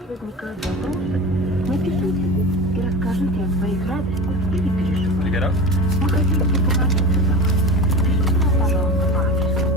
вас возникают вопросы, напишите и расскажите о своих радостях или переживаниях. Мы хотим поговорить с вами. Пишите нам, пожалуйста, по адресу.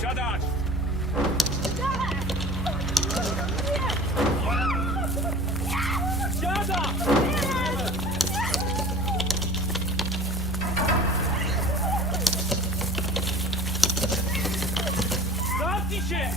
Siadać! Siada! Zamknij się!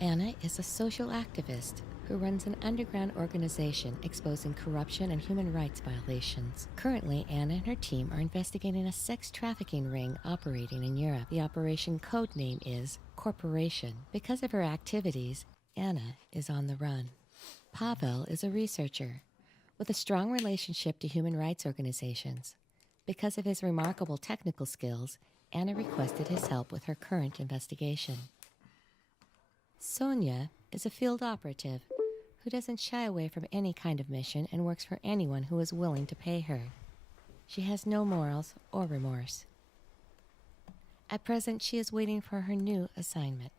Anna is a social activist who runs an underground organization exposing corruption and human rights violations. Currently, Anna and her team are investigating a sex trafficking ring operating in Europe. The operation code name is Corporation. Because of her activities, Anna is on the run. Pawel is a researcher with a strong relationship to human rights organizations. Because of his remarkable technical skills, Anna requested his help with her current investigation. Sonia is a field operative who doesn't shy away from any kind of mission and works for anyone who is willing to pay her. She has no morals or remorse. At present, she is waiting for her new assignment.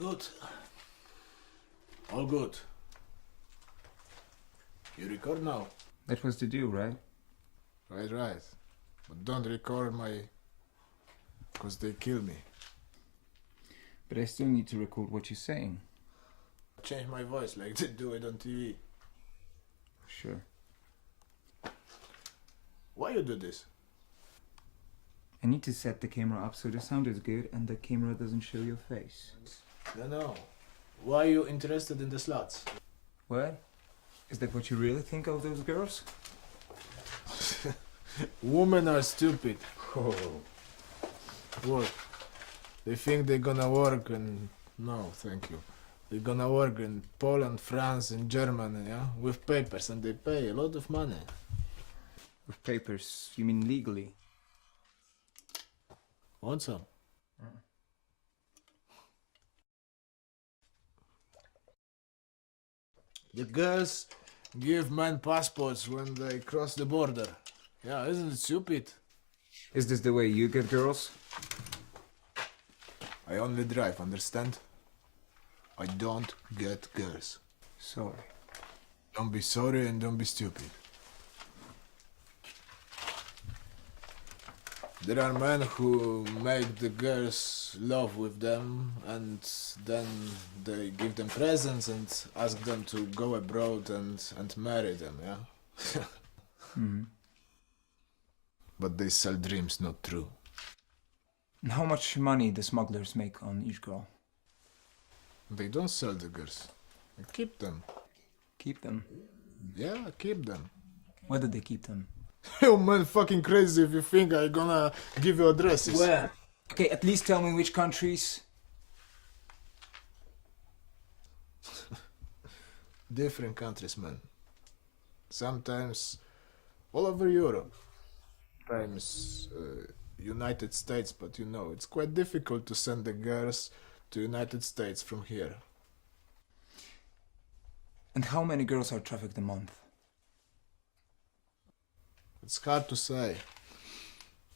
Good. All good. You record now? That was the deal, right? Right. But don't record my... Cause they kill me. But I still need to record what you're saying. Change my voice like they do it on TV. Sure. Why you do this? I need to set the camera up so the sound is good and the camera doesn't show your face. No. Why are you interested in the sluts? What? Is that what you really think of those girls? Women are stupid. Oh. What? They think they're gonna work in... No, thank you. They're gonna work in Poland, France and Germany, yeah? With papers, and they pay a lot of money. With papers, you mean legally? Want some? The girls give men passports when they cross the border. Yeah, isn't it stupid? Is this the way you get girls? I only drive, understand? I don't get girls. Sorry. Don't be sorry and don't be stupid. There are men who make the girls love with them and then they give them presents and ask them to go abroad and marry them, yeah? Mm-hmm. But they sell dreams, not true. And how much money the smugglers make on each girl? They don't sell the girls. Keep them. Keep them. Yeah, keep them. Where did they keep them? You man fucking crazy if you think I'm gonna give you addresses. Where? Okay, at least tell me which countries. Different countries, man. Sometimes all over Europe. Sometimes United States, but you know, it's quite difficult to send the girls to United States from here. And how many girls are trafficked a month? It's hard to say.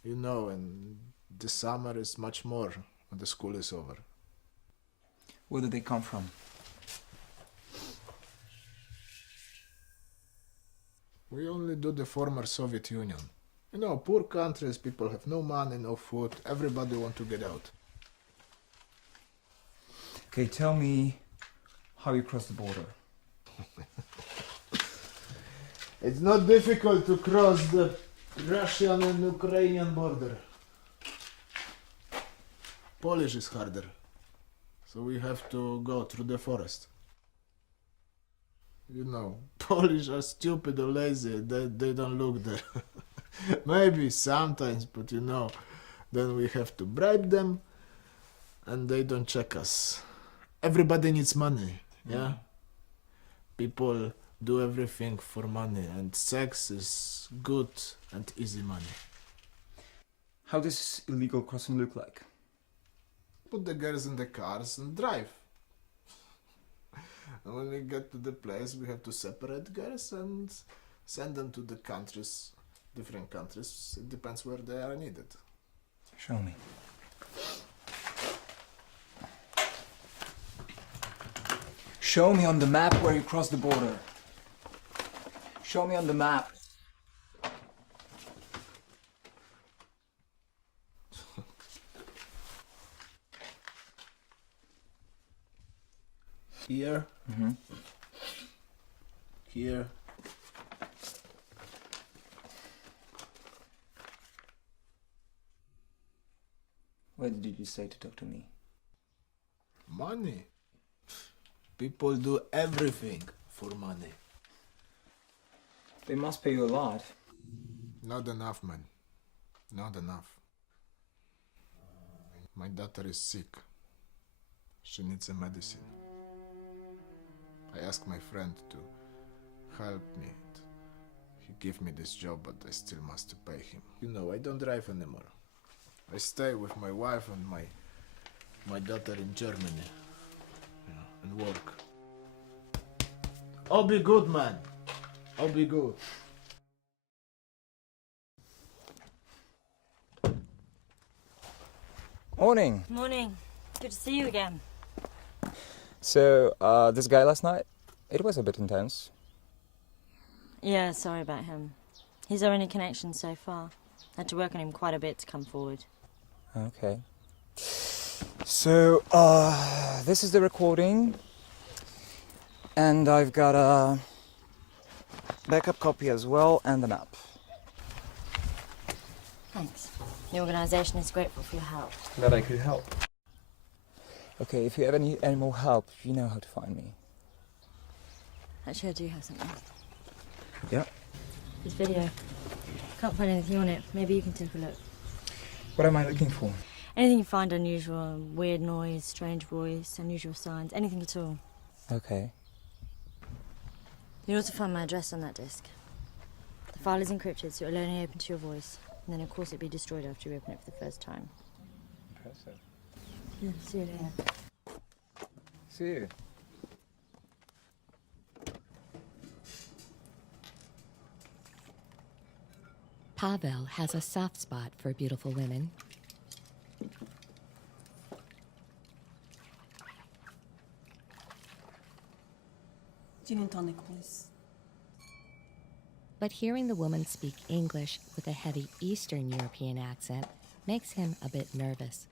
You know, and the summer is much more when the school is over. Where do they come from? We only do the former Soviet Union. You know, poor countries, people have no money, no food, everybody want to get out. Okay, tell me how you cross the border. It's not difficult to cross the Russian and Ukrainian border. Polish is harder. So we have to go through the forest. You know, Polish are stupid or lazy, they don't look there. Maybe sometimes, but you know, then we have to bribe them and they don't check us. Everybody needs money, yeah? People do everything for money and sex is good and easy money. How does illegal crossing look like? Put the girls in the cars and drive. And when we get to the place, we have to separate girls and send them to the countries, different countries. It depends where they are needed. Show me. Show me on the map where you cross the border. Show me on the map. Here. Mm-hmm. Here. What did you say to talk to me? Money. People do everything for money. They must pay you a lot. Not enough, man. Not enough. My daughter is sick. She needs a medicine. I asked my friend to help me. He gave me this job, but I still must pay him. You know, I don't drive anymore. I stay with my wife and my daughter in Germany, you know, and work. I'll be good, man. I'll be good. Morning. Morning. Good to see you again. So, this guy last night, it was a bit intense. Yeah, sorry about him. He's our only connection so far. Had to work on him quite a bit to come forward. Okay. So, this is the recording. And I've got a backup copy as well and the map. Thanks. The organisation is grateful for your help. Glad I could help. Okay, if you ever need any more help, you know how to find me. Actually, I do have something. Yeah. This video. Can't find anything on it. Maybe you can take a look. What am I looking for? Anything you find unusual, weird noise, strange voice, unusual signs, anything at all. Okay. You'll also find my address on that disc. The file is encrypted, so it'll only open to your voice. And then, of course, it'll be destroyed after you open it for the first time. Impressive. Yeah, see you later. See you. Pawel has a soft spot for beautiful women. Gin and tonic, please. But hearing the woman speak English with a heavy Eastern European accent makes him a bit nervous.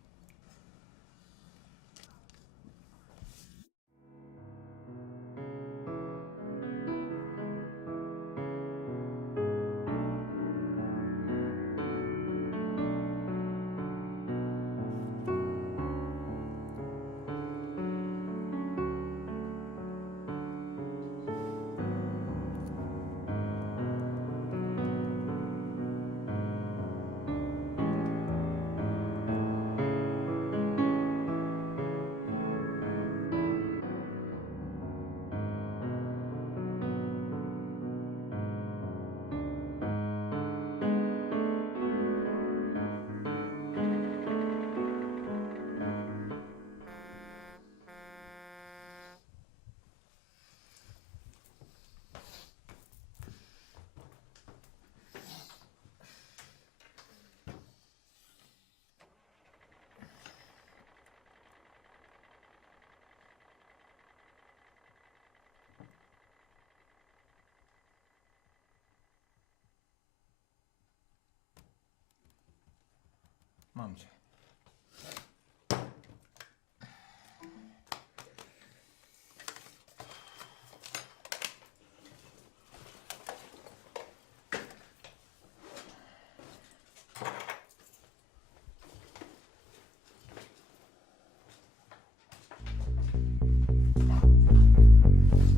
Mam cię.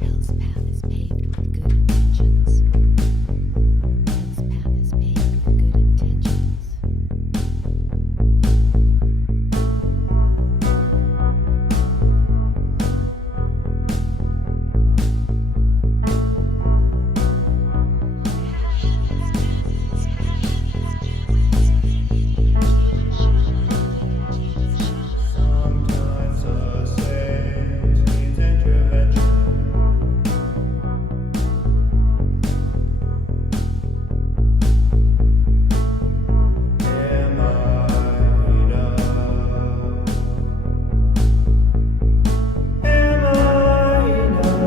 Hell's path is paved with good intentions. Hell's path is paved with good intentions. Sometimes a saint needs intervention. Am I enough? Am I enough?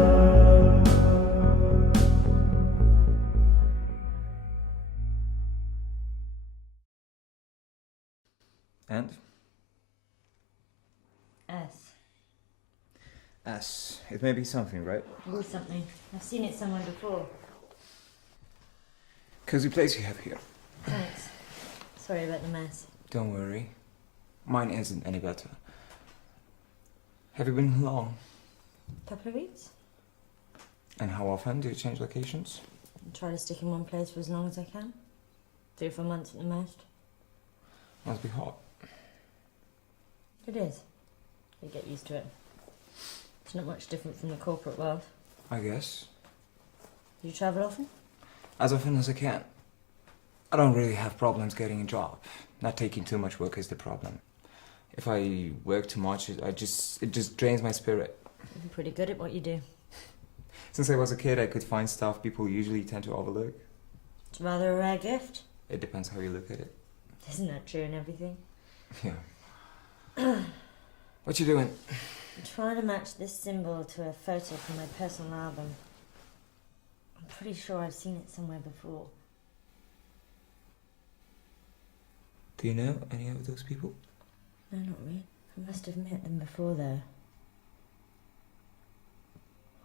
And? S. S. It may be something, right? Or something. I've seen it somewhere before. Cozy place you have here. Thanks. Sorry about the mess. Don't worry. Mine isn't any better. Have you been long? Couple of weeks. And how often do you change locations? I try to stick in one place for as long as I can. 3 or 4 months at the most. Must be hot. It is. You get used to it. It's not much different from the corporate world. I guess. Do you travel often? As often as I can. I don't really have problems getting a job. Not taking too much work is the problem. If I work too much, it just drains my spirit. You're pretty good at what you do. Since I was a kid, I could find stuff people usually tend to overlook. It's rather a rare gift. It depends how you look at it. Isn't that true in everything? Yeah. What you doing? I'm trying to match this symbol to a photo from my personal album. I'm pretty sure I've seen it somewhere before. Do you know any of those people? No, not really. I must have met them before, though.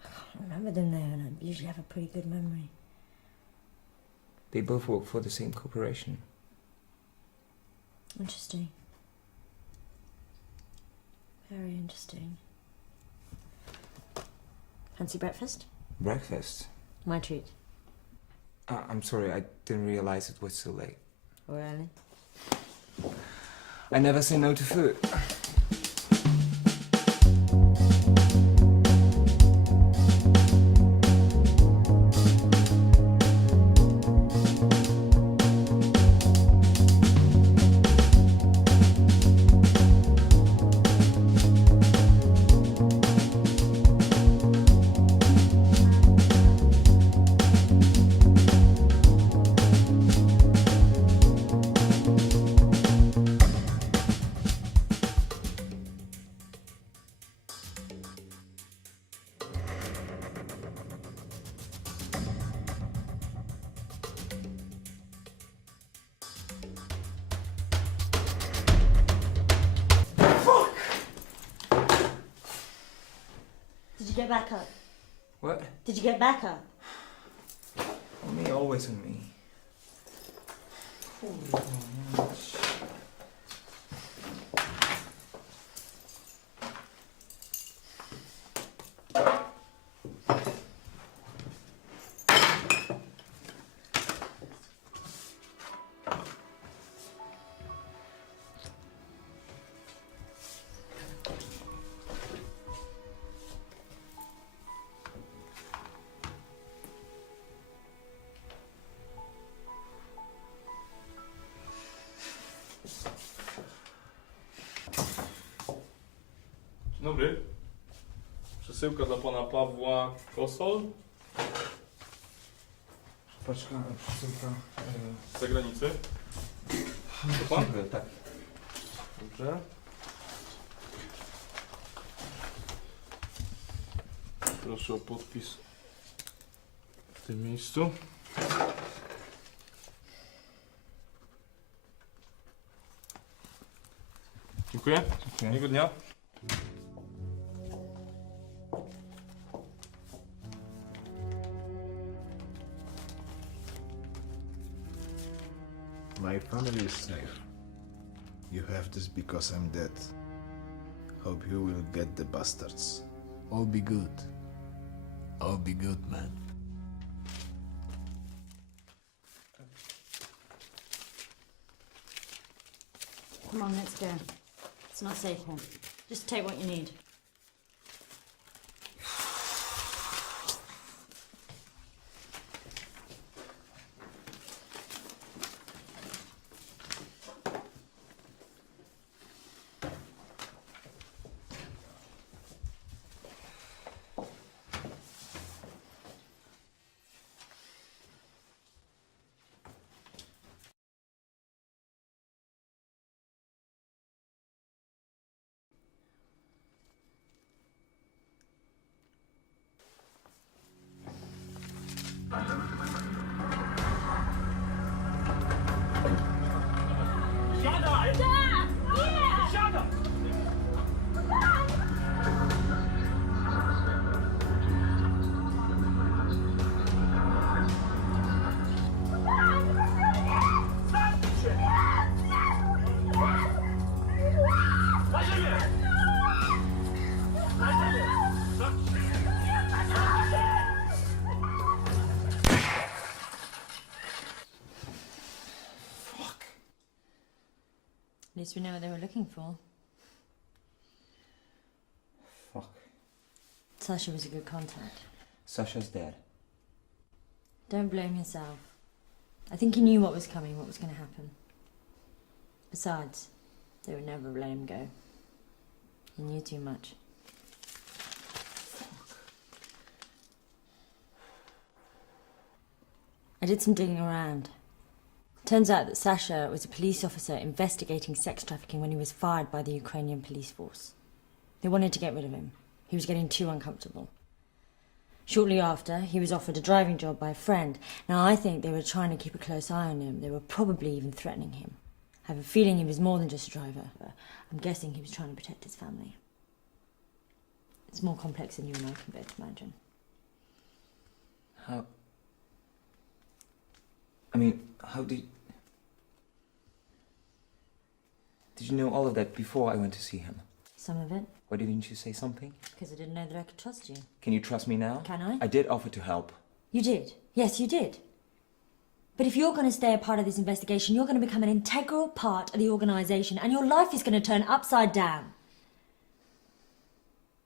I can't remember them, though, and I usually have a pretty good memory. They both work for the same corporation. Interesting. Very interesting. Fancy breakfast? Breakfast? My treat. I'm sorry, I didn't realize it was so late. Or early. I never say no to food. Did you get back up? What? Did you get back up? On me, always on me. Holy gosh. Dzień dobry. Przesyłka dla pana Pawła Kosol Paczka, przesyłka. z zagranicy. To pan? Tak. Dobrze. Proszę o podpis w tym miejscu. Dziękuję. Miłego dnia. My family is safe. You have this because I'm dead. Hope you will get the bastards. All be good. All be good, man. Come on, let's go. It's not safe here. Just take what you need. At least we know what they were looking for. Fuck. Sasha was a good contact. Sasha's dead. Don't blame yourself. I think he knew what was coming, what was going to happen. Besides, they would never let him go. He knew too much. I did some digging around. Turns out that Sasha was a police officer investigating sex trafficking when he was fired by the Ukrainian police force. They wanted to get rid of him. He was getting too uncomfortable. Shortly after, he was offered a driving job by a friend. Now, I think they were trying to keep a close eye on him. They were probably even threatening him. I have a feeling he was more than just a driver. I'm guessing he was trying to protect his family. It's more complex than you and I can both imagine. How... I mean, how did... Did you know all of that before I went to see him? Some of it. Why didn't you say something? Because I didn't know that I could trust you. Can you trust me now? Can I? I did offer to help. You did. Yes, you did. But if you're going to stay a part of this investigation, you're going to become an integral part of the organisation, and your life is going to turn upside down.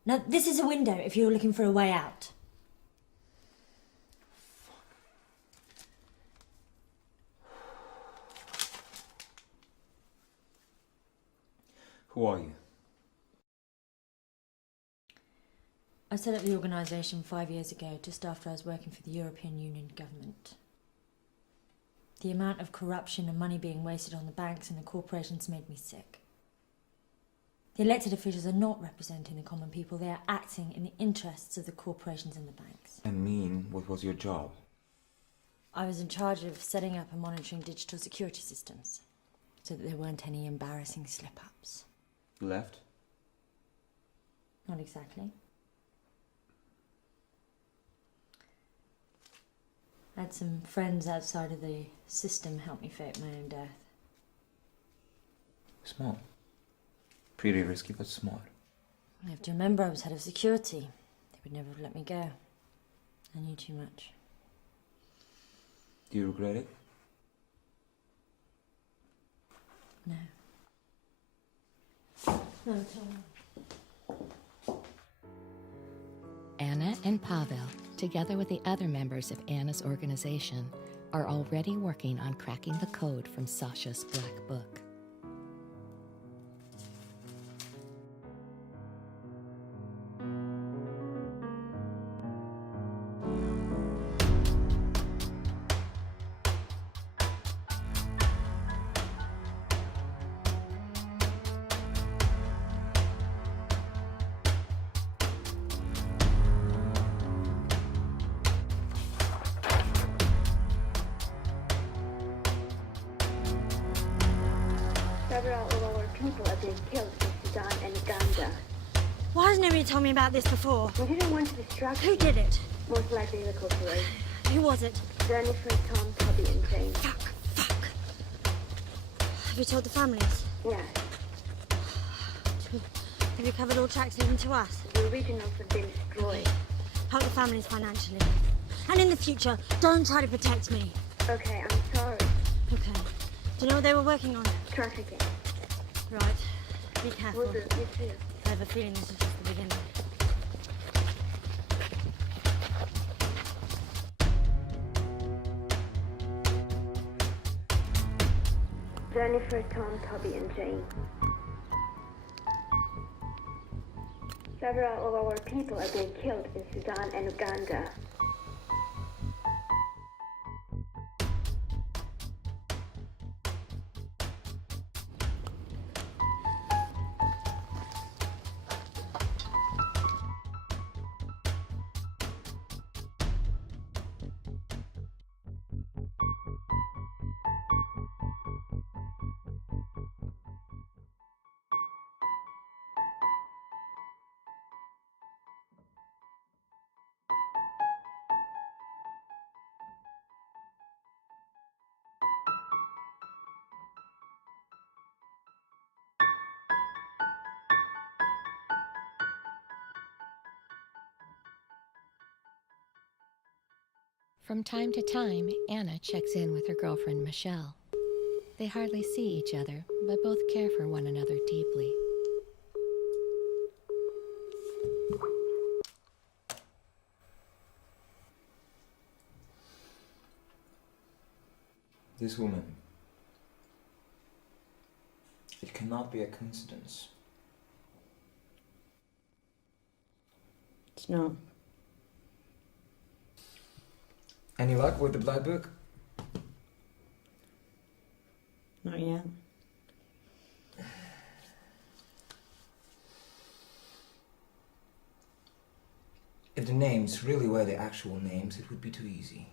Now, this is a window if you're looking for a way out. Who are you? I set up the organisation 5 years ago, just after I was working for the European Union government. The amount of corruption and money being wasted on the banks and the corporations made me sick. The elected officials are not representing the common people, they are acting in the interests of the corporations and the banks. I mean, what was your job? I was in charge of setting up and monitoring digital security systems, so that there weren't any embarrassing slip-ups. You left? Not exactly. I had some friends outside of the system help me fake my own death. Smart. Pretty risky, but smart. You have to remember I was head of security. They would never have let me go. I knew too much. Do you regret it? No. No, at all. Anna and Pawel, together with the other members of Anna's organization, are already working on cracking the code from Sasha's black book. Several of our people are being killed in Sudan and Uganda. Why has nobody told me about this before? We didn't want to distract Who you. did it? Most likely the corporation. Who was it? Jennifer, Tom, Toby, and Jane. Fuck. Have you told the families? Yes. Have you covered all tracks leading to us? The originals have been destroyed. Help the families financially. And in the future, don't try to protect me. Okay, I'm sorry. Okay. Do you know what they were working on? Trafficking. Right. Be careful. Will do. You too. I have a feeling this is just the beginning. Jennifer, Tom, Toby, and Jane. Several of our people are being killed in Sudan and Uganda. From time to time, Anna checks in with her girlfriend Michelle. They hardly see each other, but both care for one another deeply. This woman. It cannot be a coincidence. It's not. Any luck with the Black Book? Not yet. If the names really were the actual names, it would be too easy.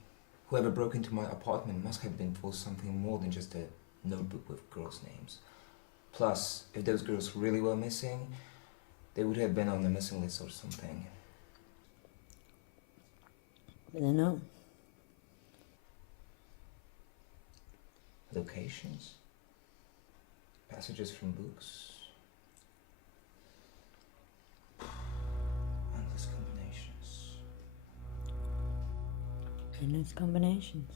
Whoever broke into my apartment must have been for something more than just a notebook with girls' names. Plus, if those girls really were missing, they would have been on the missing list or something. But they're not. Locations? Passages from books? Endless combinations. Endless combinations.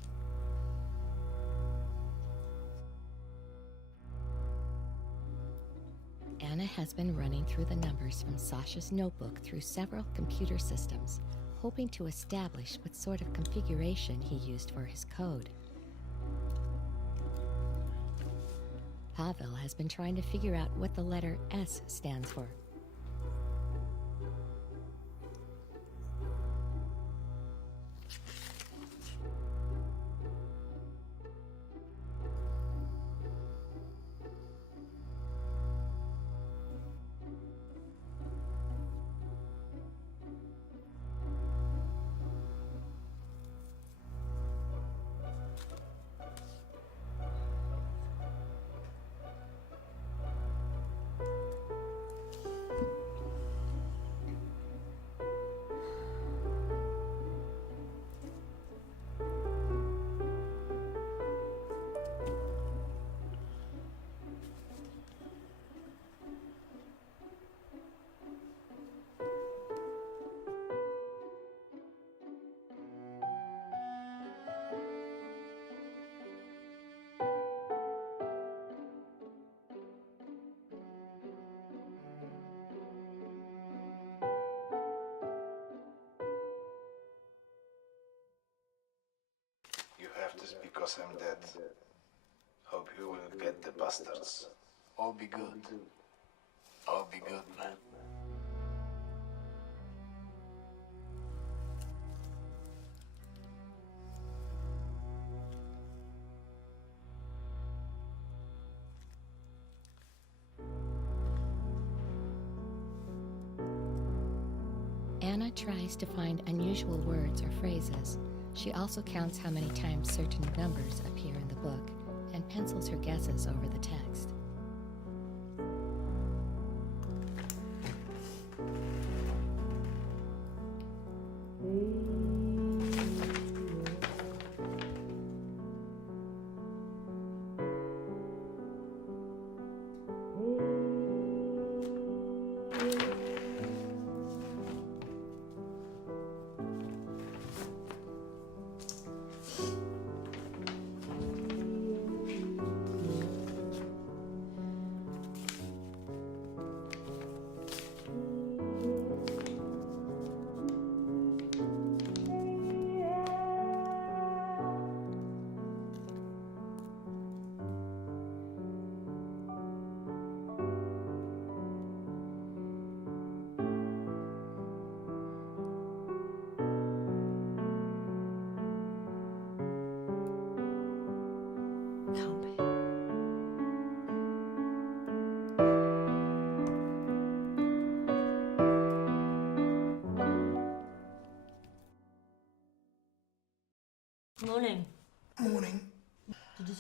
Anna has been running through the numbers from Sasha's notebook through several computer systems, hoping to establish what sort of configuration he used for his code. Pawel has been trying to figure out what the letter S stands for. You have this because I'm dead. Hope you will get the bastards. All be good. All be good, man. Anna tries to find unusual words or phrases. She also counts how many times certain numbers appear in the book and pencils her guesses over the text.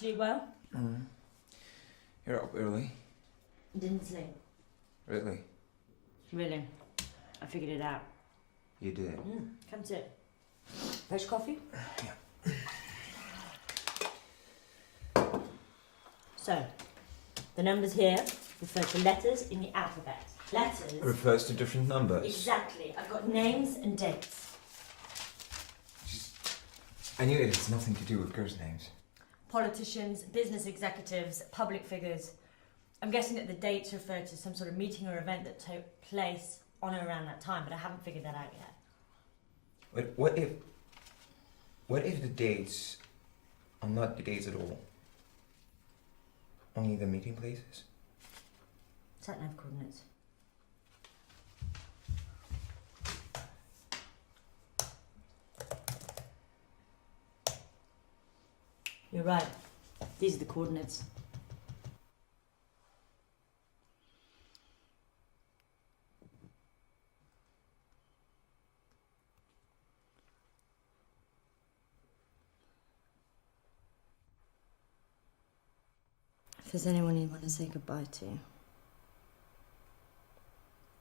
sleep well? You're up early. Didn't sleep. Really? Really? I figured it out. You did? Come sit. Fresh coffee? Yeah. So, the numbers here refer to letters in the alphabet. Letters... Refers to different numbers. Exactly. I've got names and dates. I knew it has nothing to do with girls' names. Politicians, business executives, public figures. I'm guessing that the dates refer to some sort of meeting or event that took place on or around that time, but I haven't figured that out yet. But what if the dates are not the dates at all? Only the meeting places? Sat-nav coordinates. You're right. These are the coordinates. If there's anyone you want to say goodbye to,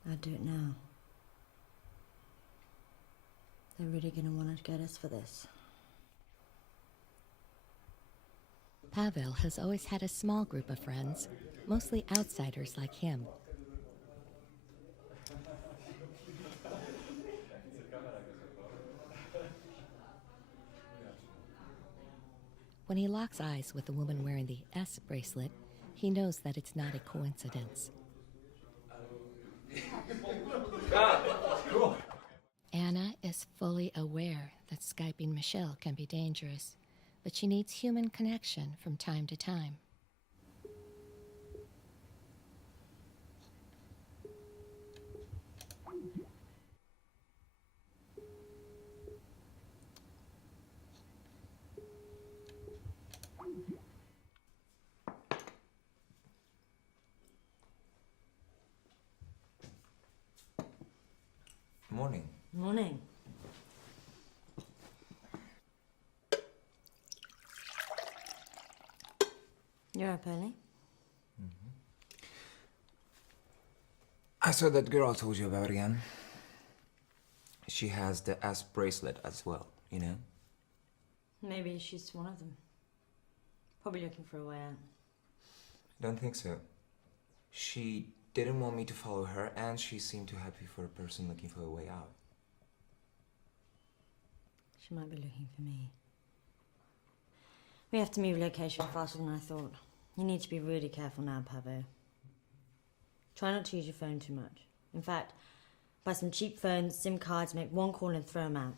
I'd do it now. They're really going to want to get us for this. Pawel has always had a small group of friends, mostly outsiders like him. When he locks eyes with the woman wearing the S bracelet, he knows that it's not a coincidence. Anna is fully aware that Skyping Michelle can be dangerous, but she needs human connection from time to time. Morning. Morning. You're up early? I saw that girl I told you about again. She has the S bracelet as well, you know? Maybe she's one of them. Probably looking for a way out. Don't think so. She didn't want me to follow her, and she seemed too happy for a person looking for a way out. She might be looking for me. We have to move location faster than I thought. You need to be really careful now, Pawel. Try not to use your phone too much. In fact, buy some cheap phones, SIM cards, make one call and throw them out.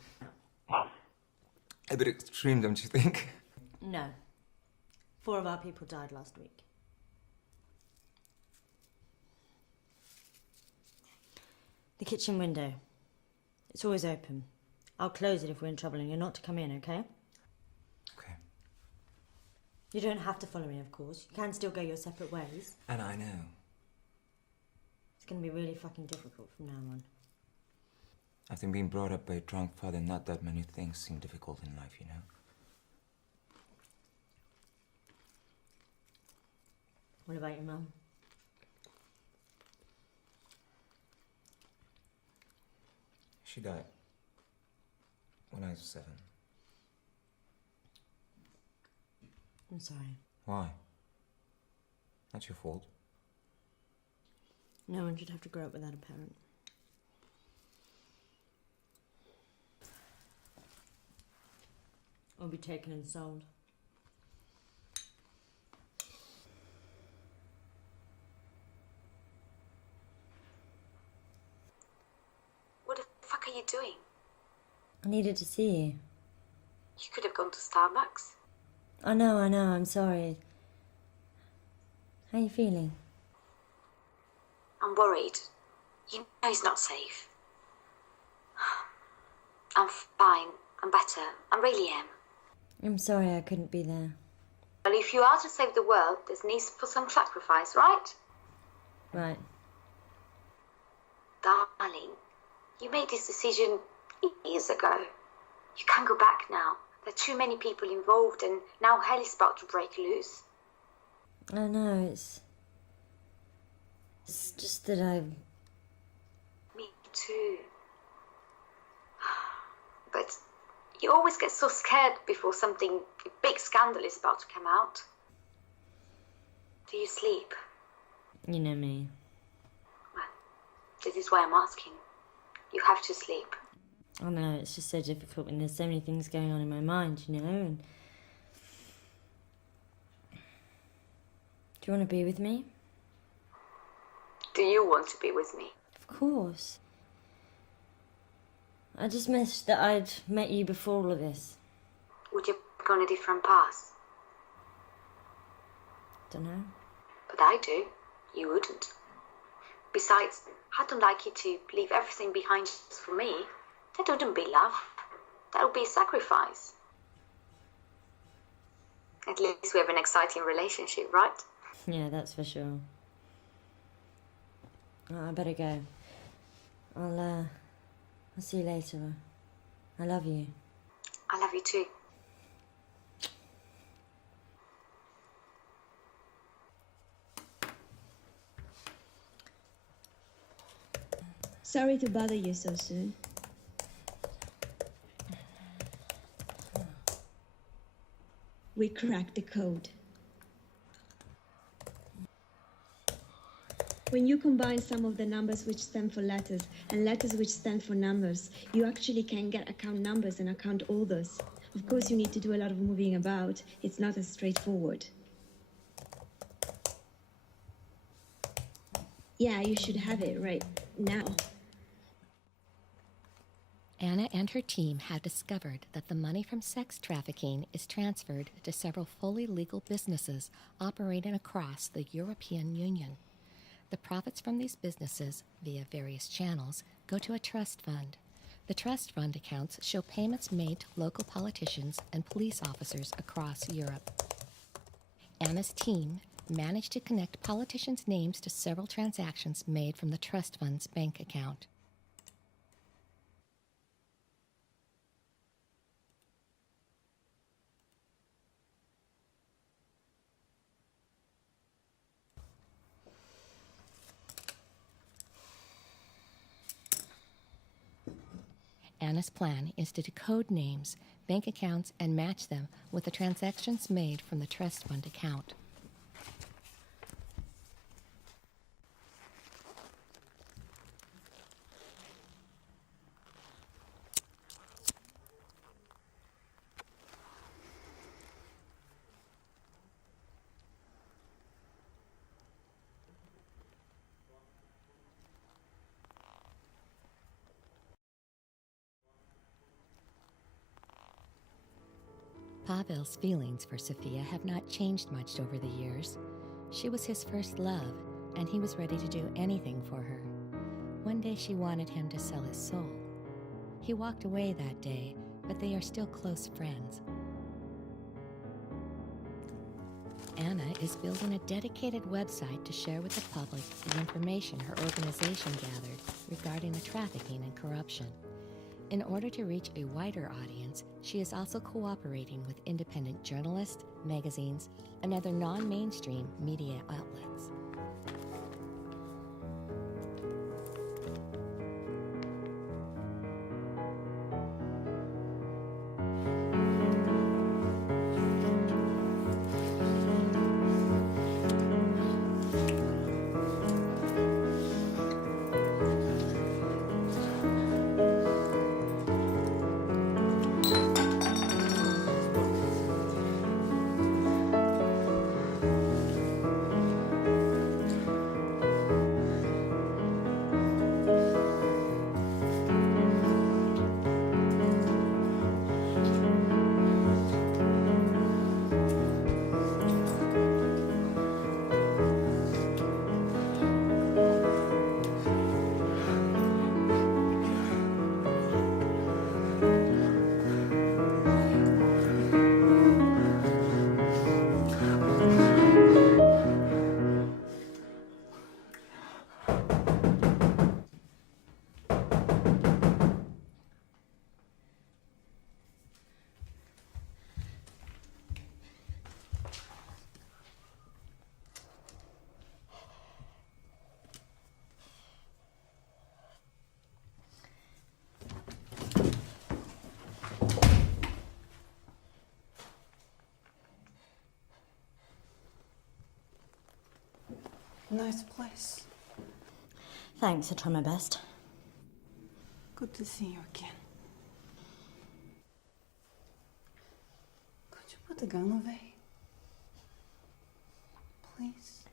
A bit extreme, don't you think? No. 4 of our people died last week. The kitchen window. It's always open. I'll close it if we're in trouble and you're not to come in, okay? Okay. You don't have to follow me, of course. You can still go your separate ways. And I know. It's gonna be really fucking difficult from now on. I think being brought up by a drunk father, not that many things seem difficult in life, you know? What about your mum? She died when I was 7. I'm sorry. Why? That's your fault. No one should have to grow up without a parent. Or be taken and sold. What the fuck are you doing? I needed to see you. You could have gone to Starbucks. I know, I'm sorry. How are you feeling? I'm worried. You know he's not safe. I'm fine. I'm better. I really am. I'm sorry I couldn't be there. Well, if you are to save the world, there's needs for some sacrifice, right? Right. Darling, you made this decision years ago. You can't go back now. There are too many people involved, and now hell is about to break loose. I know, it's just that Me too. But you always get so scared before something big scandal is about to come out. Do you sleep? You know me. Well, this is why I'm asking. You have to sleep. I know, it's just so difficult when there's so many things going on in my mind, you know, and... Do you want to be with me? Do you want to be with me? Of course. I just wish that I'd met you before all of this. Would you go on a different path? Dunno. But I do. You wouldn't. Besides, I don't like you to leave everything behind just for me. That wouldn't be love. That would be a sacrifice. At least we have an exciting relationship, right? Yeah, that's for sure. Oh, I better go. I'll see you later. I love you. I love you too. Sorry to bother you so soon. We cracked the code. When you combine some of the numbers which stand for letters and letters which stand for numbers, you actually can get account numbers and account orders. Of course, you need to do a lot of moving about. It's not as straightforward. Yeah, you should have it right now. Anna and her team have discovered that the money from sex trafficking is transferred to several fully legal businesses operating across the European Union. The profits from these businesses, via various channels, go to a trust fund. The trust fund accounts show payments made to local politicians and police officers across Europe. Anna's team managed to connect politicians' names to several transactions made from the trust fund's bank account. Anna's plan is to decode names, bank accounts, and match them with the transactions made from the trust fund account. Pawel's feelings for Sophia have not changed much over the years. She was his first love, and he was ready to do anything for her. One day she wanted him to sell his soul. He walked away that day, but they are still close friends. Anna is building a dedicated website to share with the public the information her organization gathered regarding the trafficking and corruption. In order to reach a wider audience, she is also cooperating with independent journalists, magazines, and other non-mainstream media outlets. Nice place. Thanks, I try my best. Good to see you again. Could you put the gun away? Please?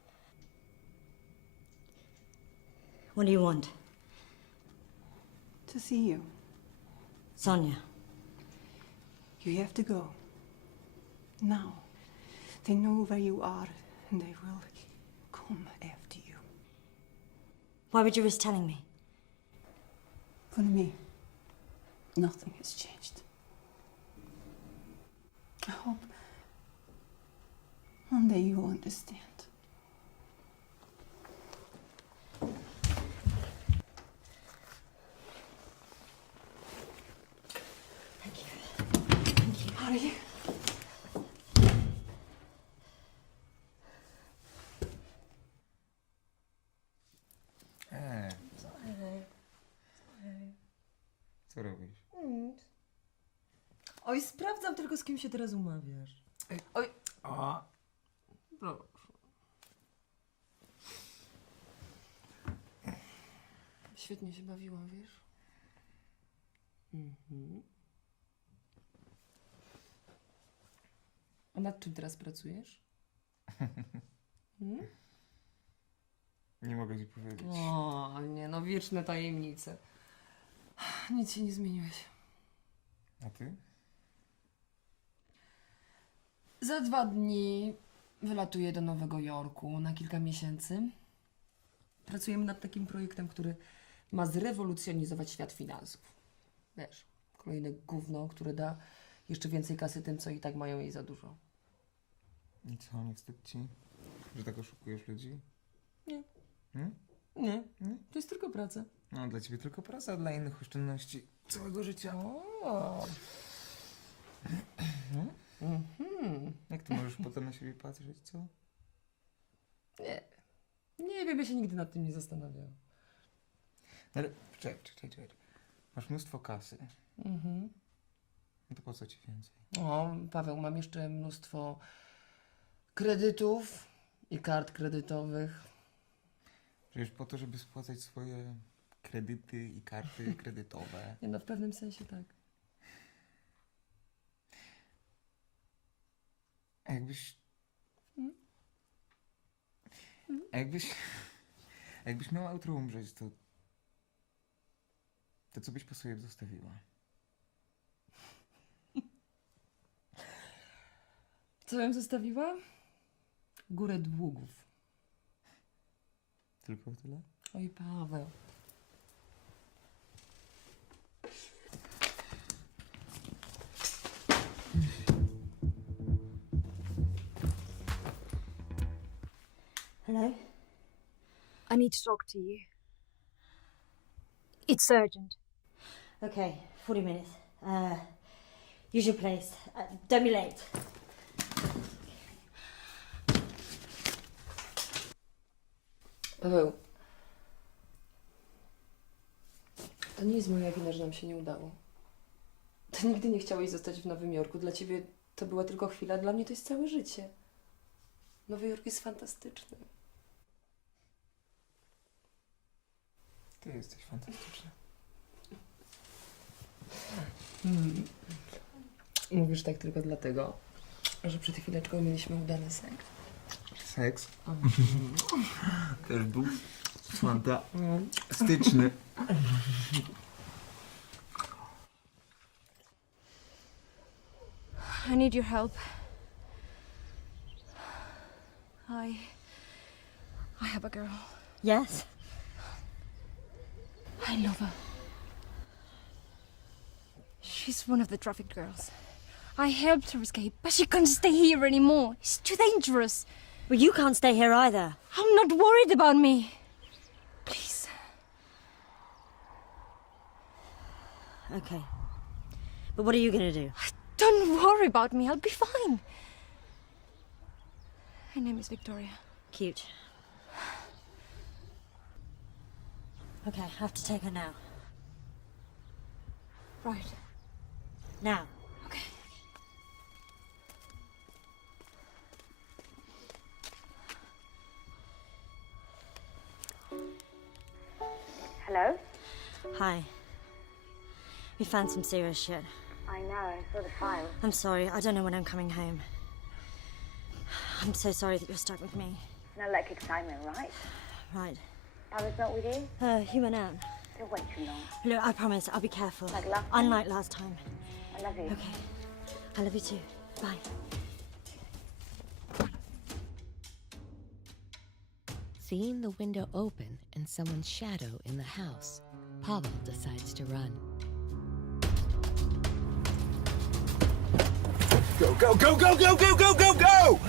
What do you want? To see you. Sonia. You have to go. Now. They know where you are, and they will come after you. Why would you risk telling me? For me, nothing has changed. I hope one day you will understand. Thank you. Thank you. How are you? Co robisz? Nic. Oj, sprawdzam tylko, z kim się teraz umawiasz. Oj. O, Proszę. Świetnie się bawiłam, wiesz? A nad czym teraz pracujesz? nie mogę ci powiedzieć. O, nie, no wieczne tajemnice. Nic się nie zmieniłeś. A ty? Za 2 dni wylatuję do Nowego Jorku na kilka miesięcy. Pracujemy nad takim projektem, który ma zrewolucjonizować świat finansów. Wiesz, kolejne gówno, które da jeszcze więcej kasy tym, co i tak mają jej za dużo. I co, nie wstyd ci, że tak oszukujesz ludzi? Nie. Nie? Nie, Nie? to jest tylko praca. No, dla ciebie tylko praca, a dla innych oszczędności całego życia. O. Jak ty możesz potem na siebie patrzeć, co? Nie. Nie wiem, ja się nigdy nad tym nie zastanawiałam. Ale czekaj. Masz mnóstwo kasy. No to po co ci więcej? O, Paweł, mam jeszcze mnóstwo kredytów i kart kredytowych. Przecież po to, żeby spłacać swoje kredyty i karty kredytowe. Nie, no w pewnym sensie tak. A jakbyś... A jakbyś miała jutro umrzeć, to... To co byś po sobie zostawiła? Co bym zostawiła? Górę długów. Tylko tyle? Oj, Paweł. Hello? I need to talk to you. It's urgent. Okay, 40 minutes. Use your place. Don't be late. Paweł. To nie jest moja wina, że nam się nie udało. Ty nigdy nie chciałeś zostać w Nowym Jorku. Dla ciebie to była tylko chwila, dla mnie to jest całe życie. Nowy Jork jest fantastyczny. Ty jesteś fantastyczna. Mówisz tak tylko dlatego, że przed chwileczką mieliśmy udany seks. Seks? Też był fantastyczny. I need your help. I have a girl. Yes? I love her. She's one of the trafficked girls. I helped her escape, but she can't stay here anymore. It's too dangerous. Well, you can't stay here either. I'm not worried about me. Please. Okay. But what are you gonna do? Don't worry about me. I'll be fine. Her name is Victoria. Cute. Okay, I have to take her now. Right. Now. Okay. Hello? Hi. We found some serious shit. I know, I saw the file. I'm sorry, I don't know when I'm coming home. I'm so sorry that you're stuck with me. Not like excitement, right? Right. Paula's not with you? He went out. Don't wait too long. Look, I promise, I'll be careful. Like last time? Unlike last time. I love you. Okay. I love you too. Bye. Seeing the window open and someone's shadow in the house, Pawel decides to run. Go, go, go, go, go, go, go, go, go!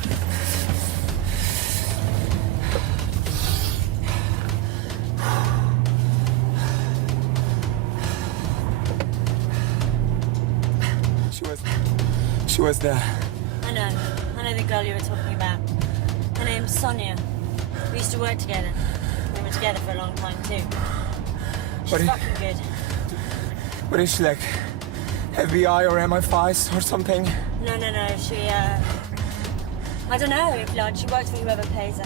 She was there. I know the girl you were talking about. Her name's Sonia. We used to work together. We were together for a long time too. She's fucking good. What is she like? FBI or MI5 or something? No, she, I don't know if, like, she works for whoever pays her.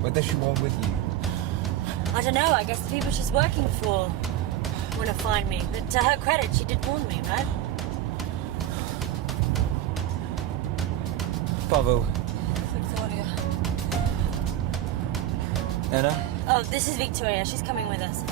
What does she want with you? I don't know, I guess the people she's working for want to find me. But to her credit, she did warn me, right? Pawel. Victoria. Anna? Oh, this is Victoria. She's coming with us.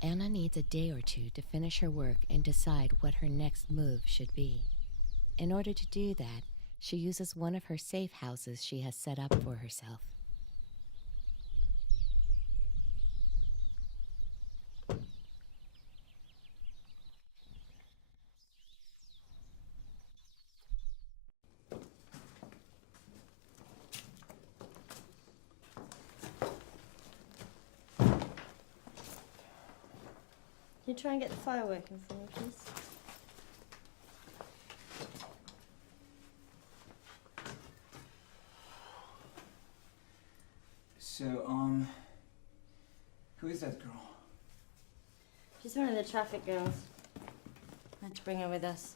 Anna needs a day or two to finish her work and decide what her next move should be. In order to do that, she uses one of her safe houses she has set up for herself. Can you try and get the fire working for me, please? So, who is that girl? She's one of the traffic girls. I had to bring her with us.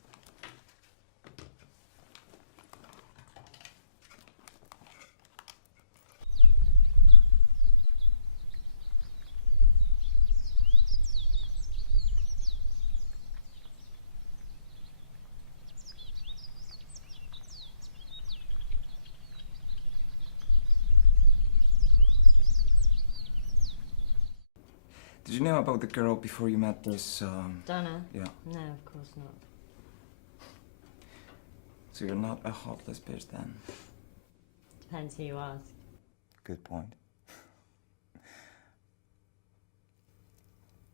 Did you know about the girl before you met this, Donna? Yeah. No, of course not. So you're not a heartless bitch then? Depends who you ask. Good point.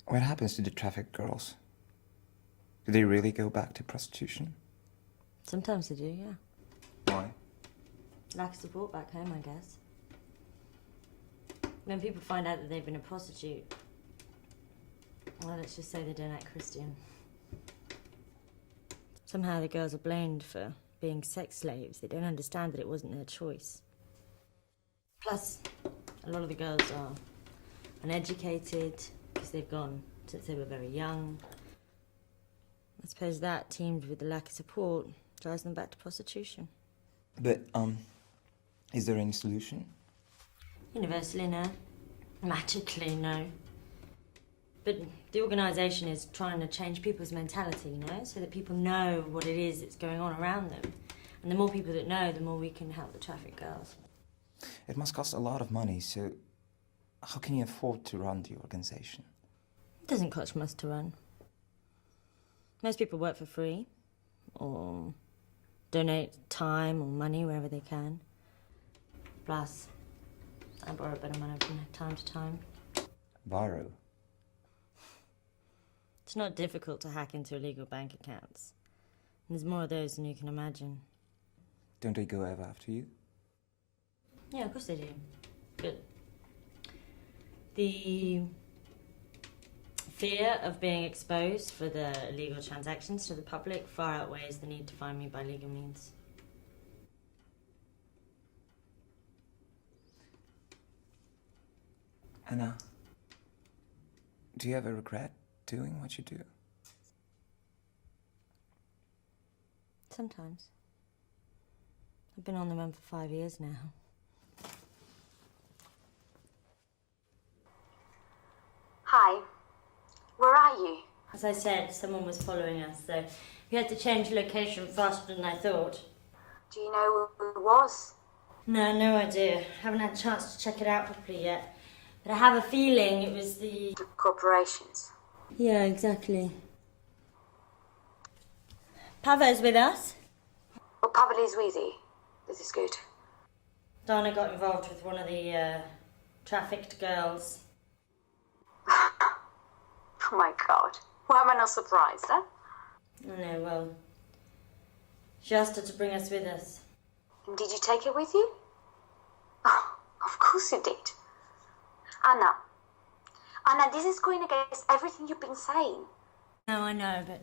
What happens to the trafficked girls? Do they really go back to prostitution? Sometimes they do, yeah. Why? Lack of support back home, I guess. When people find out that they've been a prostitute, well, let's just say they don't act Christian. Somehow the girls are blamed for being sex slaves. They don't understand that it wasn't their choice. Plus, a lot of the girls are uneducated because they've gone since they were very young. I suppose that, teamed with the lack of support, drives them back to prostitution. But, is there any solution? Universally, no. Magically, no. But the organisation is trying to change people's mentality, you know, so that people know what it is that's going on around them. And the more people that know, the more we can help the trafficked girls. It must cost a lot of money, so how can you afford to run the organisation? It doesn't cost much to run. Most people work for free, or donate time or money wherever they can. Plus, I borrow a bit of money from time to time. Borrow? It's not difficult to hack into illegal bank accounts. And there's more of those than you can imagine. Don't they go ever after you? Yeah, of course they do. But the fear of being exposed for the illegal transactions to the public far outweighs the need to find me by legal means. Anna, do you ever regret doing what you do? Sometimes. I've been on the run for 5 years now. Hi. Where are you? As I said, someone was following us, so we had to change location faster than I thought. Do you know who it was? No idea. Haven't had a chance to check it out properly yet. But I have a feeling it was the corporations. Yeah, exactly. Pavel's with us. Oh, Pavel is with you. This is good. Dana got involved with one of the trafficked girls. Oh my God. Why am I not surprised, huh? I know, well, she asked her to bring us with us. And did you take her with you? Oh, of course you did. Anna, this is going against everything you've been saying. No, I know, but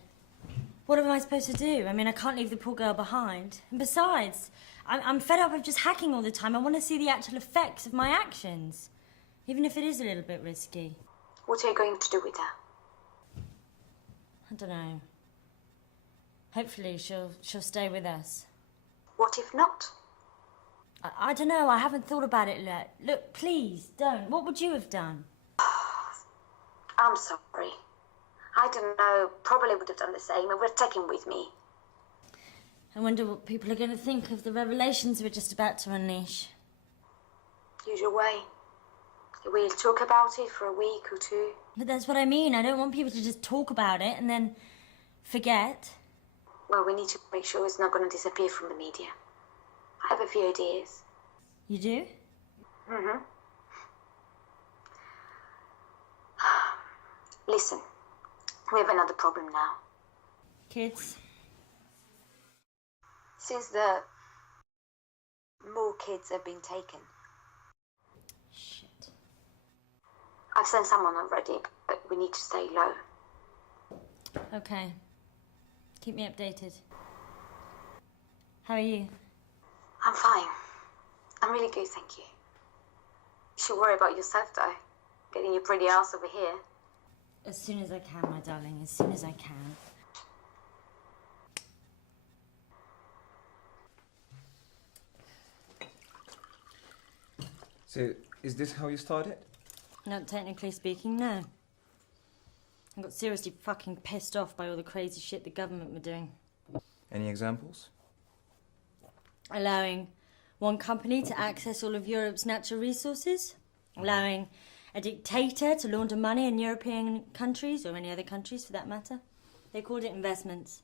what am I supposed to do? I mean, I can't leave the poor girl behind. And besides, I'm fed up of just hacking all the time. I want to see the actual effects of my actions, even if it is a little bit risky. What are you going to do with her? I don't know. Hopefully she'll stay with us. What if not? I don't know. I haven't thought about it yet. Look, please, don't. What would you have done? I'm sorry. I don't know. Probably would have done the same and would have taken with me. I wonder what people are going to think of the revelations we're just about to unleash. Usual way. We'll talk about it for a week or two. But that's what I mean. I don't want people to just talk about it and then forget. Well, we need to make sure it's not going to disappear from the media. I have a few ideas. You do? Mm-hmm. Listen, we have another problem now. Kids? Since more kids have been taken. Shit. I've sent someone already, but we need to stay low. Okay. Keep me updated. How are you? I'm fine. I'm really good, thank you. You should worry about yourself, though. Getting your pretty ass over here. As soon as I can, my darling. As soon as I can. So, is this how you started? Not technically speaking, no. I got seriously fucking pissed off by all the crazy shit the government were doing. Any examples? Allowing one company to access all of Europe's natural resources. Allowing a dictator to launder money in European countries, or any other countries for that matter. They called it investments.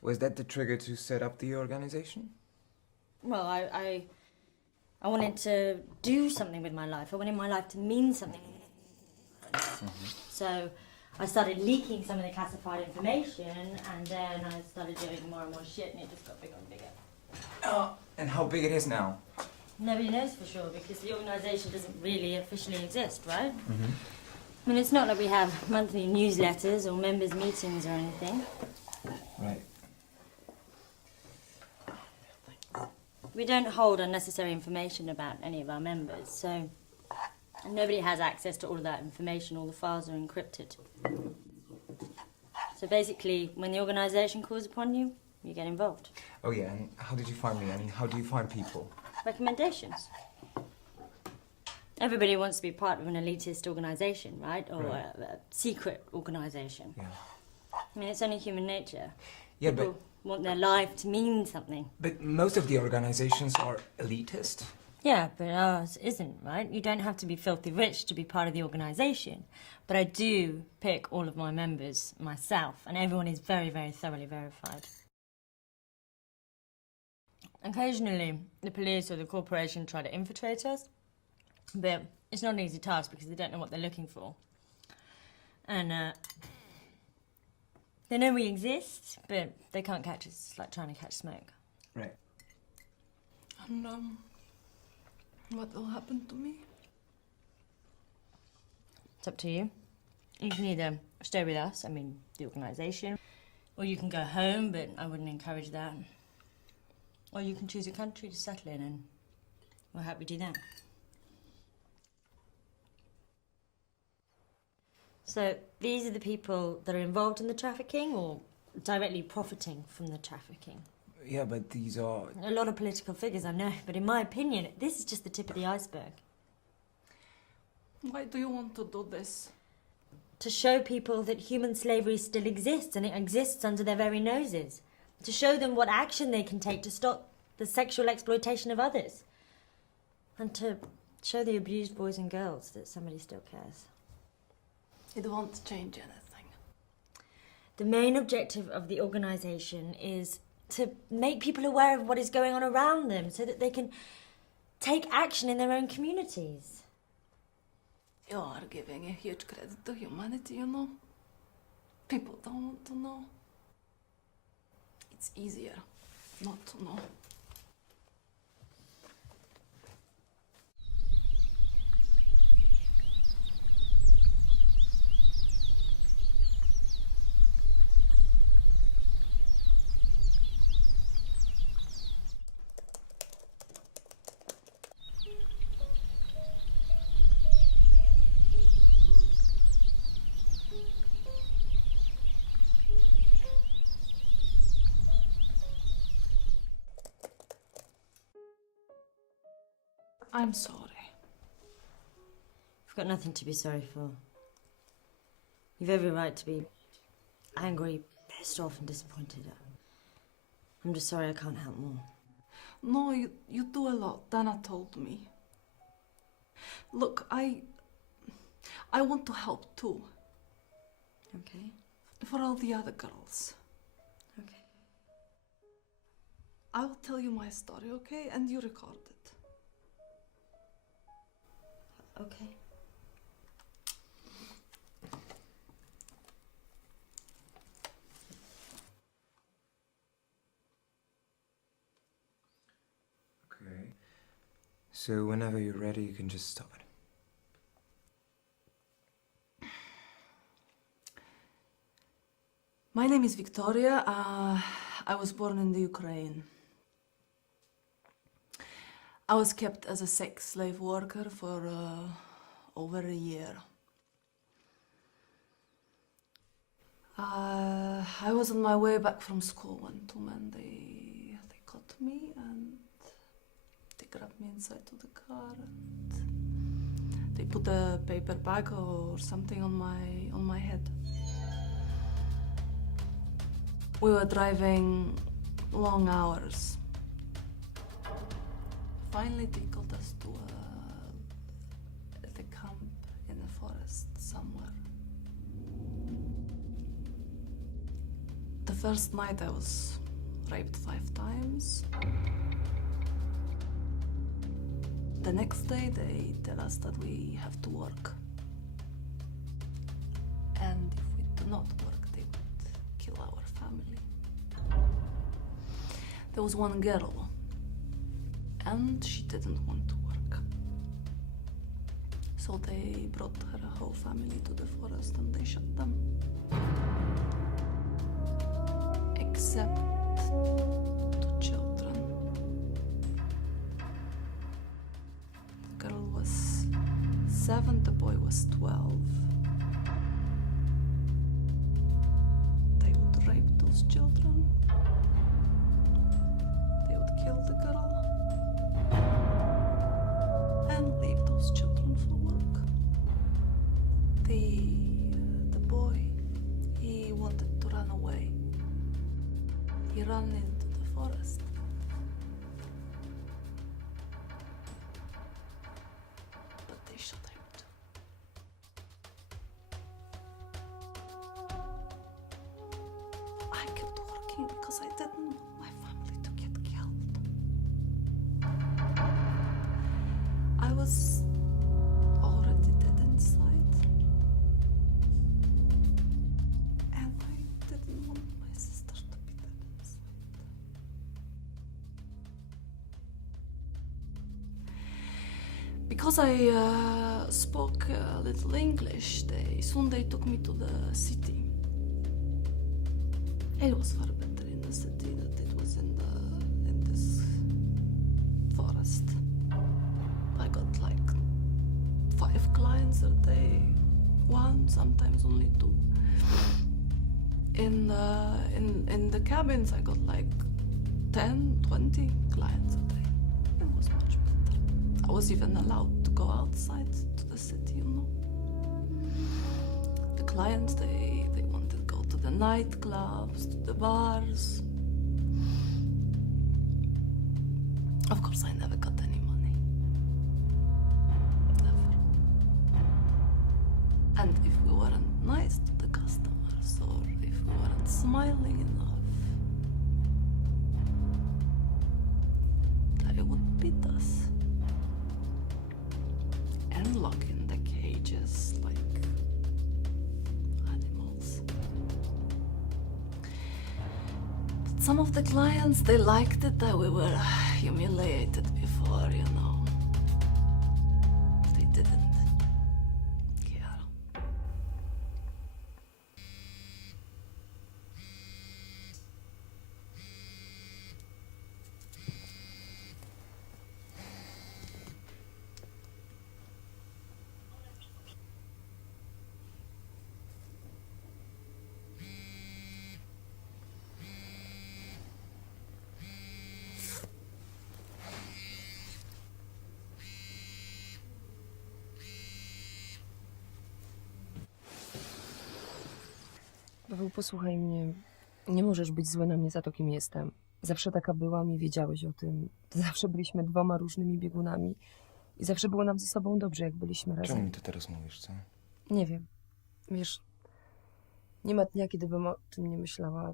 Was that the trigger to set up the organization? Well, I wanted to do something with my life. I wanted my life to mean something. So I started leaking some of the classified information, and then I started doing more and more shit, and it just got bigger and bigger. Oh, and how big it is now? Nobody knows for sure, because the organisation doesn't really officially exist, right? I mean, it's not like we have monthly newsletters or members' meetings or anything. Right. We don't hold unnecessary information about any of our members, so nobody has access to all of that information. All the files are encrypted. So basically, when the organisation calls upon you, you get involved. Oh yeah, and how did you find me? I mean, how do you find people? Recommendations. Everybody wants to be part of an elitist organisation, right? Or Right. a secret organisation. Yeah. I mean, it's only human nature. Yeah, People want their life to mean something. but most of the organizations are elitist. Yeah, but ours isn't, right? You don't have to be filthy rich to be part of the organisation. But I do pick all of my members myself, and everyone is very, very thoroughly verified. Occasionally, the police or the corporation try to infiltrate us, but it's not an easy task because they don't know what they're looking for. And they know we exist, but they can't catch us. It's like trying to catch smoke. Right. And, what will happen to me? It's up to you. You can either stay with us, I mean, the organisation, or you can go home, but I wouldn't encourage that. Or you can choose a country to settle in, and we'll help you do that. So these are the people that are involved in the trafficking or directly profiting from the trafficking? Yeah, but these are... A lot of political figures, I know, but in my opinion, this is just the tip of the iceberg. Why do you want to do this? To show people that human slavery still exists, and it exists under their very noses. To show them what action they can take to stop the sexual exploitation of others. And to show the abused boys and girls that somebody still cares. It won't change anything. The main objective of the organisation is to make people aware of what is going on around them so that they can take action in their own communities. You are giving a huge credit to humanity, you know? People don't want to know. It's easier not to know. I'm sorry. You've got nothing to be sorry for. You've every right to be angry, pissed off and disappointed. I'm just sorry I can't help more. No, you do a lot. Dana told me. Look, I want to help too. Okay. For all the other girls. Okay. I will tell you my story, okay? And you record it. Okay. Okay. So whenever you're ready, you can just start. My name is Victoria. I was born in the Ukraine. I was kept as a sex slave worker for over a year. I was on my way back from school when two men, they caught me and they grabbed me inside to the car and they put a paper bag or something on my head. We were driving long hours. Finally, they got us to the camp in the forest somewhere. The first night I was raped 5 times. The next day they tell us that we have to work. And if we do not work, they would kill our family. There was one girl, and she didn't want to work. So they brought her whole family to the forest and they shot them. Except 2 children. The girl was 7, the boy was 12. They would rape those children. They would kill the girl. And leave those children for work. The boy, he wanted to run away. He ran into the forest. But they shot him too. I kept working because I didn't want my family to get killed. I was already dead inside. And I didn't want my sister to be dead inside. Because I spoke a little English, soon they took me to the city. It was far better in the city than it was in this forest. I got like 5 clients a day. One and sometimes only 2. In the cabins, I got like 10, 20 clients a day. It was much better. I was even allowed to go outside to the city, you know. The clients, they wanted to go to the nightclubs, to the bars. Of course, I never got any money. Never. And if we weren't nice to the customers, or if we weren't smiling enough, they would beat us and lock in the cages like animals. But some of the clients, they liked it that we were humiliated before, you know. They didn't care. Paweł, posłuchaj mnie. Nie możesz być zły na mnie za to, kim jestem. Zawsze taka byłam i wiedziałeś o tym. Zawsze byliśmy 2 różnymi biegunami i zawsze było nam ze sobą dobrze, jak byliśmy razem. Czemu mi to teraz mówisz, co? Nie wiem. Wiesz, nie ma dnia, kiedy bym o tym nie myślała,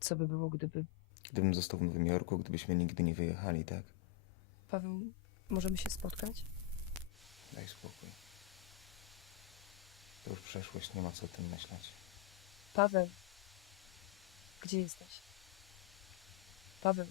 co by było, gdyby... Gdybym został w Nowym Jorku, gdybyśmy nigdy nie wyjechali, tak? Paweł, możemy się spotkać? Daj spokój. To już przeszłość, nie ma co o tym myśleć. Paweł, gdzie jesteś? Paweł.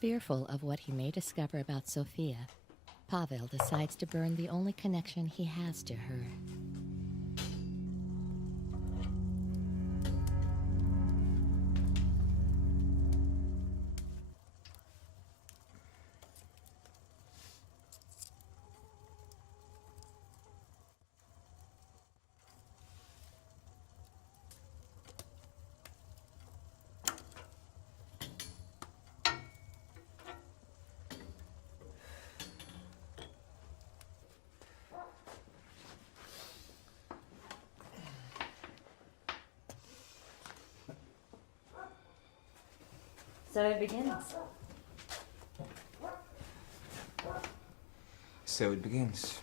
Fearful of what he may discover about Sophia, Pawel decides to burn the only connection he has to her. So it begins. So it begins.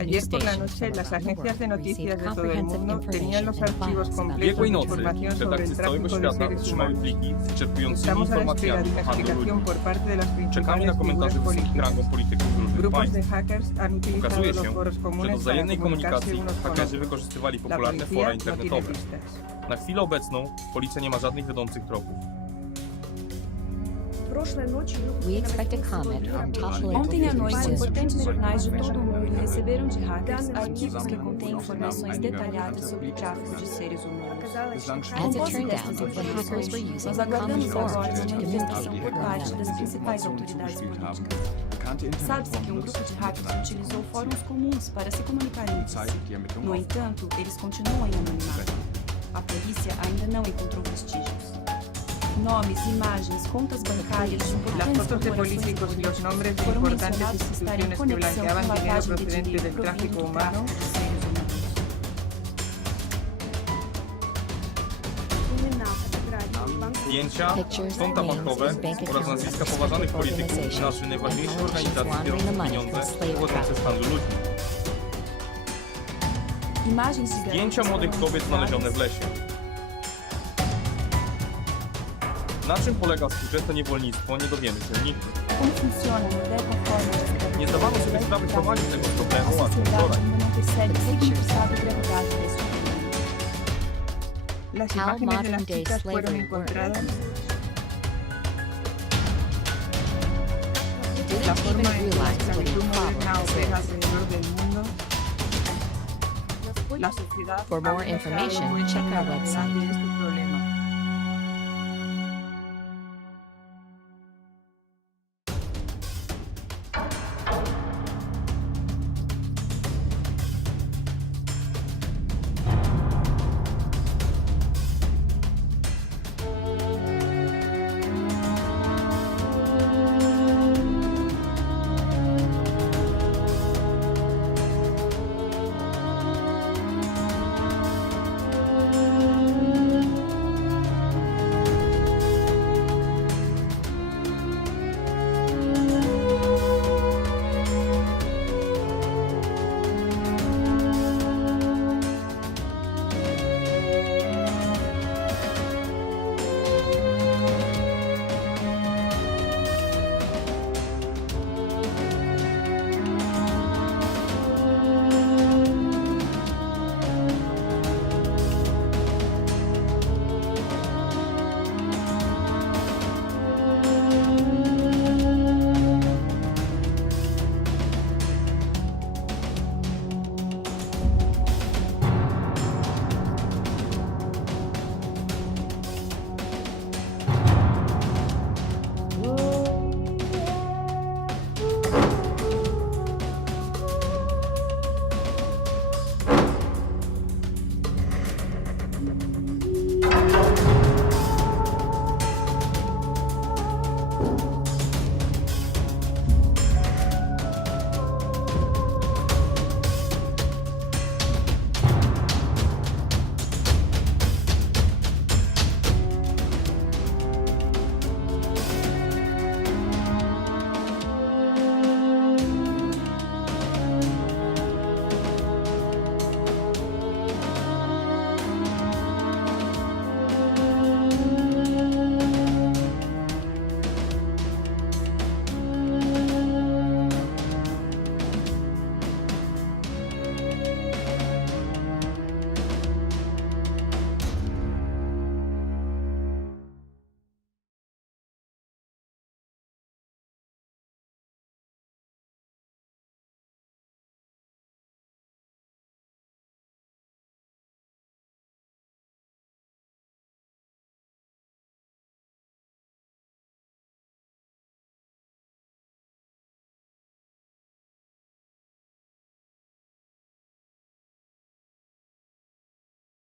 Ayer por la noche, las agencias de noticias de todo el mundo tenían los archivos completos de Ubiegłej nocy información sobre redakcje el z całego tráfico de świata seres otrzymały humanos. pliki z wyczerpującymi Estamos a la espera de informacjami una o handlu explicación ludźmi. por parte de las Czekamy principales na figuras komentarze wysokich rangą políticas. polityków z różnych Grupos państw. de hackers han utilizado Okazuje los się, foros że do comunes para wzajemnej comunicarse komunikacji unos con hakerzy otros. wykorzystywali La popularne policía fora no tiene internetowe. pistas. Na chwilę obecną policja nie ma żadnych wiodących tropów. We expect a comment from top political Ontem à figures noite, soon. importantes jornais de todo o mundo receberam de hackers arquivos que contêm informações detalhadas sobre o tráfico de seres humanos. As it turned out, the hackers were using Nós common aguardamos agora forms uma to manifestação communicate por with one parte another. das principais autoridades políticas. Sabe-se que um grupo de hackers utilizou fóruns comuns para se comunicar entre si. No entanto, eles continuam em anonimato. A polícia ainda não encontrou vestígios. Nomes, imagens, contas bancárias de Las importantes fotos de corporações políticos y los nombres de foram importantes mencionados que estarem em instituciones que conexão blanqueaban com dinero lavagem de procedente dinheiro del provindo tráfico do humano. tráfico de seres humanos. Zdjęcia, Pictures, konta names, bankowe and bank oraz accounts nazwiska of poważanych suspected polityków i organizations naszych najważniejszych and organizacji laundering the biorących money from pieniądze slave pochodzące z trafficking. handlu ludźmi. Imagens de Zdjęcia garotas młodych foram kobiet znalezione w lesie. Na czym polega współczesne niewolnictwo, nie dowiemy się nigdy. Como funciona a moderna forma de escravidão? Nie zdawano sobie sprawy, kto wali tego problemu, A a co sociedade wczoraj. ainda não percebe o significado e gravidade desse problema. Las How imágenes de las modern-day chicas fueron slavery encontradas. La Didn't forma even en que la realize what a esclavitud moderna problem opera this is. alrededor del mundo. La sociedad For more information, check our website.